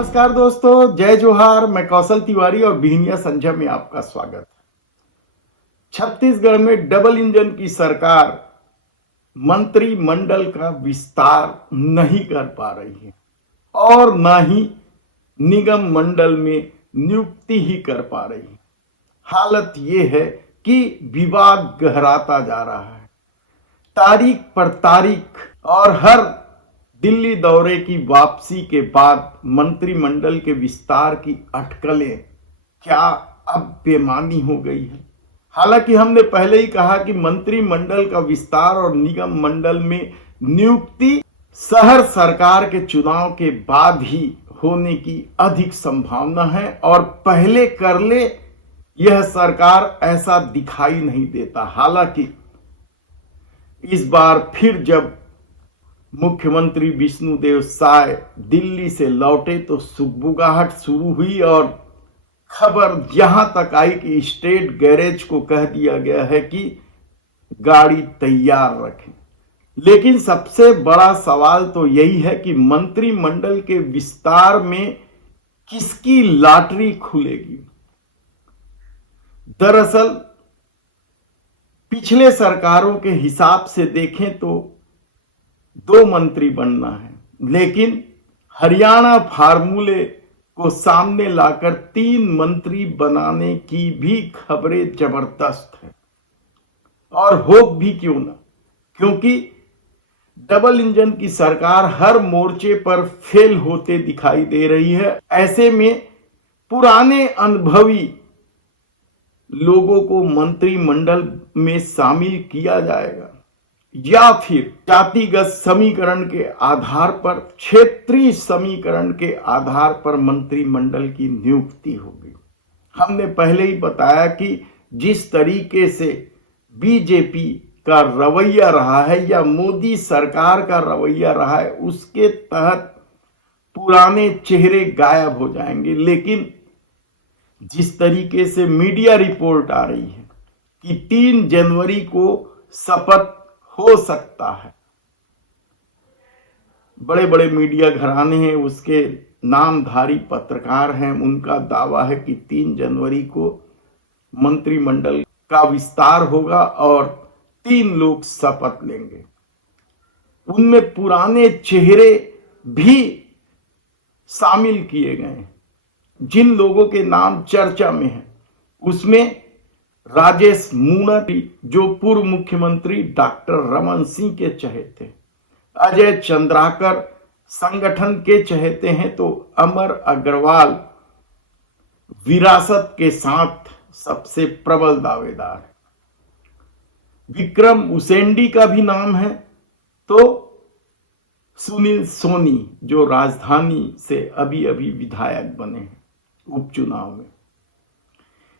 नमस्कार दोस्तों, जय जोहार। मैं कौशल तिवारी और बिहनिया संझा में आपका स्वागत है। छत्तीसगढ़ में डबल इंजन की सरकार मंत्रिमंडल का विस्तार नहीं कर पा रही है और ना ही निगम मंडल में नियुक्ति ही कर पा रही है। हालत ये है कि विवाद गहराता जा रहा है। तारीख पर तारीख और हर दिल्ली दौरे की वापसी के बाद मंत्रिमंडल के विस्तार की अटकलें क्या अब बेमानी हो गई है। हालांकि हमने पहले ही कहा कि मंत्रिमंडल का विस्तार और निगम मंडल में नियुक्ति शहर सरकार के चुनाव के बाद ही होने की अधिक संभावना है और पहले कर ले यह सरकार ऐसा दिखाई नहीं देता। हालांकि इस बार फिर जब मुख्यमंत्री विष्णुदेव साय दिल्ली से लौटे तो सुगबुगाहट शुरू हुई और खबर यहां तक आई कि स्टेट गैरेज को कह दिया गया है कि गाड़ी तैयार रखें। लेकिन सबसे बड़ा सवाल तो यही है कि मंत्रिमंडल के विस्तार में किसकी लॉटरी खुलेगी। दरअसल पिछले सरकारों के हिसाब से देखें तो 2 मंत्री बनना है, लेकिन हरियाणा फार्मूले को सामने लाकर 3 मंत्री बनाने की भी खबरें जबरदस्त हैं। और होप भी क्यों ना, क्योंकि डबल इंजन की सरकार हर मोर्चे पर फेल होते दिखाई दे रही है। ऐसे में पुराने अनुभवी लोगों को मंत्रिमंडल में शामिल किया जाएगा या फिर जातिगत समीकरण के आधार पर, क्षेत्रीय समीकरण के आधार पर मंत्रिमंडल की नियुक्ति होगी। हमने पहले ही बताया कि जिस तरीके से बीजेपी का रवैया रहा है या मोदी सरकार का रवैया रहा है, उसके तहत पुराने चेहरे गायब हो जाएंगे। लेकिन जिस तरीके से मीडिया रिपोर्ट आ रही है कि 3 जनवरी को शपथ हो सकता है, बड़े बड़े मीडिया घराने हैं, उसके नामधारी पत्रकार हैं, उनका दावा है कि 3 जनवरी को मंत्रिमंडल का विस्तार होगा और 3 लोग शपथ लेंगे। उनमें पुराने चेहरे भी शामिल किए गए हैं। जिन लोगों के नाम चर्चा में हैं उसमें राजेश मूणत, जो पूर्व मुख्यमंत्री डॉक्टर रमन सिंह के चहेते, अजय चंद्राकर संगठन के चहेते हैं, तो अमर अग्रवाल विरासत के साथ सबसे प्रबल दावेदार है। विक्रम उसेंडी का भी नाम है, तो सुनील सोनी जो राजधानी से अभी अभी विधायक बने हैं उपचुनाव में।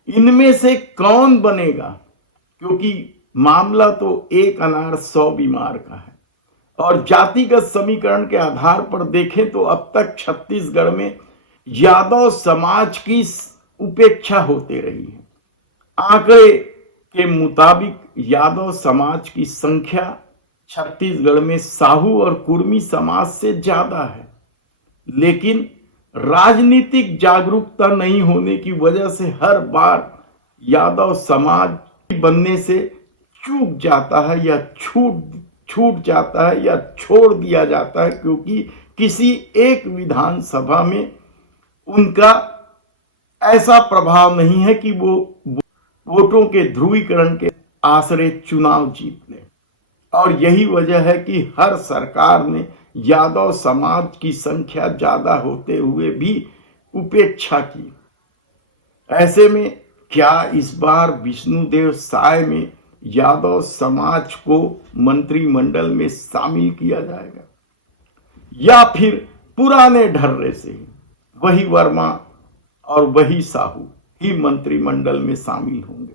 इनमें से कौन बनेगा, क्योंकि मामला तो एक अनार 100 बीमार का है। और जातिगत समीकरण के आधार पर देखें तो अब तक छत्तीसगढ़ में यादव समाज की उपेक्षा होती रही है। आंकड़े के मुताबिक यादव समाज की संख्या छत्तीसगढ़ में साहू और कुर्मी समाज से ज्यादा है, लेकिन राजनीतिक जागरूकता नहीं होने की वजह से हर बार यादव समाज बनने से चूक जाता है या छूट जाता है या छोड़ दिया जाता है, क्योंकि किसी एक विधानसभा में उनका ऐसा प्रभाव नहीं है कि वो वोटों के ध्रुवीकरण के आसरे चुनाव जीत ले। और यही वजह है कि हर सरकार ने यादव समाज की संख्या ज्यादा होते हुए भी उपेक्षा की। ऐसे में क्या इस बार विष्णुदेव साय में यादव समाज को मंत्रिमंडल में शामिल किया जाएगा या फिर पुराने ढर्रे से ही वही वर्मा और वही साहू ही मंत्रिमंडल में शामिल होंगे।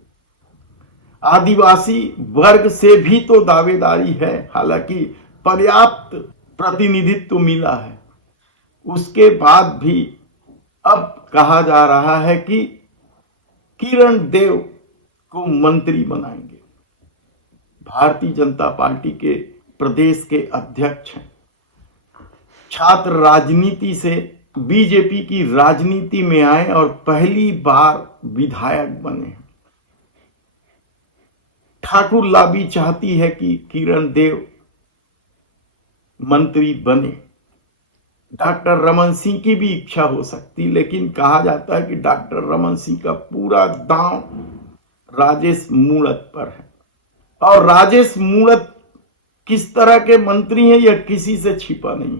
आदिवासी वर्ग से भी तो दावेदारी है, हालांकि पर्याप्त प्रतिनिधित्व मिला है, उसके बाद भी अब कहा जा रहा है कि किरण देव को मंत्री बनाएंगे। भारतीय जनता पार्टी के प्रदेश के अध्यक्ष हैं। छात्र राजनीति से बीजेपी की राजनीति में आए और पहली बार विधायक बने। ठाकुर लाबी चाहती है कि किरण देव मंत्री बने। डॉक्टर रमन सिंह की भी इच्छा हो सकती, लेकिन कहा जाता है कि डॉक्टर रमन सिंह का पूरा दांव राजेश मूणत पर है। और राजेश मूणत किस तरह के मंत्री हैं यह किसी से छिपा नहीं।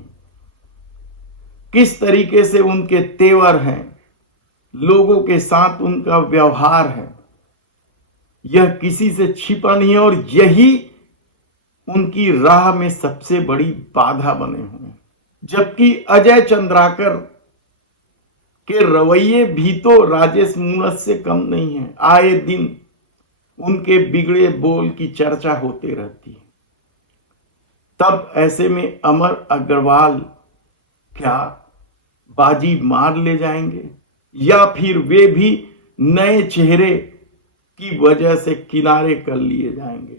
किस तरीके से उनके तेवर हैं, लोगों के साथ उनका व्यवहार है, यह किसी से छिपा नहीं है। और यही उनकी राह में सबसे बड़ी बाधा बने हुए हैं। जबकि अजय चंद्राकर के रवैये भी तो राजेश मूणत से कम नहीं है। आए दिन उनके बिगड़े बोल की चर्चा होते रहती है। तब ऐसे में अमर अग्रवाल क्या बाजी मार ले जाएंगे, या फिर वे भी नए चेहरे की वजह से किनारे कर लिए जाएंगे?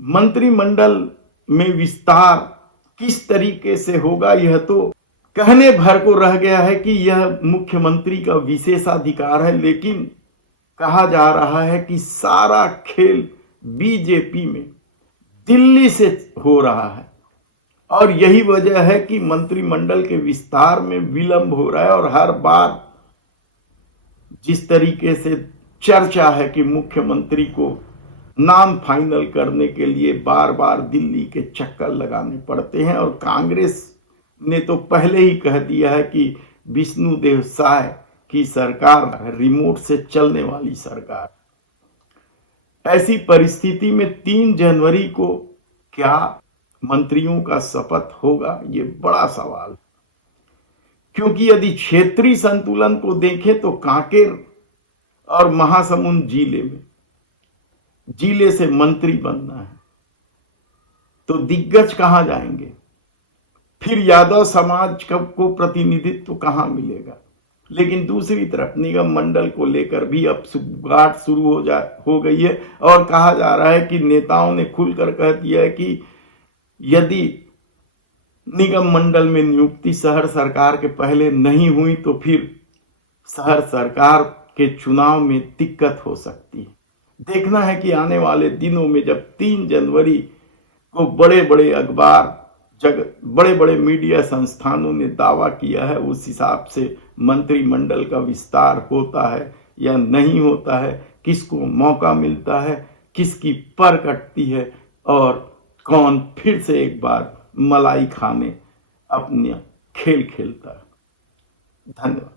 मंत्रिमंडल में विस्तार किस तरीके से होगा यह तो कहने भर को रह गया है कि यह मुख्यमंत्री का विशेषाधिकार है। लेकिन कहा जा रहा है कि सारा खेल बीजेपी में दिल्ली से हो रहा है, और यही वजह है कि मंत्रिमंडल के विस्तार में विलंब हो रहा है। और हर बार जिस तरीके से चर्चा है कि मुख्यमंत्री को नाम फाइनल करने के लिए बार बार दिल्ली के चक्कर लगाने पड़ते हैं। और कांग्रेस ने तो पहले ही कह दिया है कि विष्णुदेव साय की सरकार रिमोट से चलने वाली सरकार। ऐसी परिस्थिति में 3 जनवरी को क्या मंत्रियों का शपथ होगा, ये बड़ा सवाल। क्योंकि यदि क्षेत्रीय संतुलन को देखें तो कांकेर और महासमुंद जिले से मंत्री बनना है तो दिग्गज कहां जाएंगे? फिर यादव समाज को प्रतिनिधित्व कहां मिलेगा? लेकिन दूसरी तरफ निगम मंडल को लेकर भी अब सुगाट शुरू हो गई है। और कहा जा रहा है कि नेताओं ने खुलकर कह दिया है कि यदि निगम मंडल में नियुक्ति शहर सरकार के पहले नहीं हुई तो फिर शहर सरकार के चुनाव में दिक्कत हो सकती है। देखना है कि आने वाले दिनों में जब 3 जनवरी को बड़े बड़े अखबार, बड़े बड़े मीडिया संस्थानों ने दावा किया है, उस हिसाब से मंत्रिमंडल का विस्तार होता है या नहीं होता है, किसको मौका मिलता है, किसकी पर कटती है, और कौन फिर से एक बार मलाई खाने अपना खेल खेलता है। धन्यवाद।